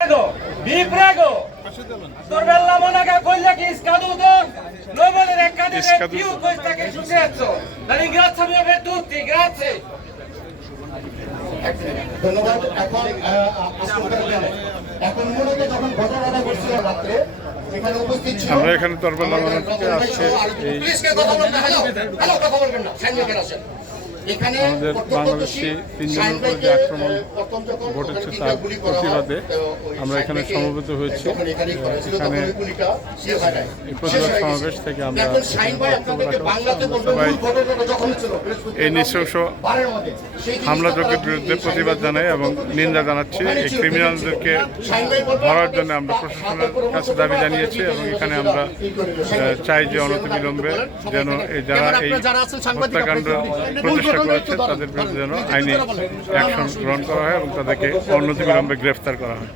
Vi prego, sorella monaca quella che è scaduto, non volere accadere più questa che è successo. La ringrazio per tutti, grazie. ধন্যবাদ। এখন মনে হয় যখন ঘটনাটা ঘটছিল রাত্রে এখানে উপস্থিত ছিল আমরা এখানে তরবেলা মোনা থেকে আসছে এই পুলিশকে কথা বলতে হ্যালো কথা বলবেন না সাইন করে আসেন এখানে আমাদের বাংলাদেশি তিনজনের উপর যে আক্রমণ ঘটেছে তার প্রতিবাদে আমরা এখানে সমবেত হয়েছি। এখানে এই প্রতিবাদ সমাবেশ থেকে আমরা সবাই এই নৃশংস হামলাযোগ্যের বিরুদ্ধে প্রতিবাদ জানাই এবং নিন্দা জানাচ্ছি। এই ক্রিমিনালদেরকে ধরার জন্য আমরা প্রশাসনের কাছে দাবি জানিয়েছি এবং এখানে আমরা চাই যে অনতিবিলম্বে যেন যারা এই হত্যাকাণ্ড প্রচেষ্টা করেছে তাদের বিরুদ্ধে যেন আইনি অ্যাকশন গ্রহণ করা হয় এবং তাদেরকে অনতিবিলম্বে গ্রেফতার করা হয়।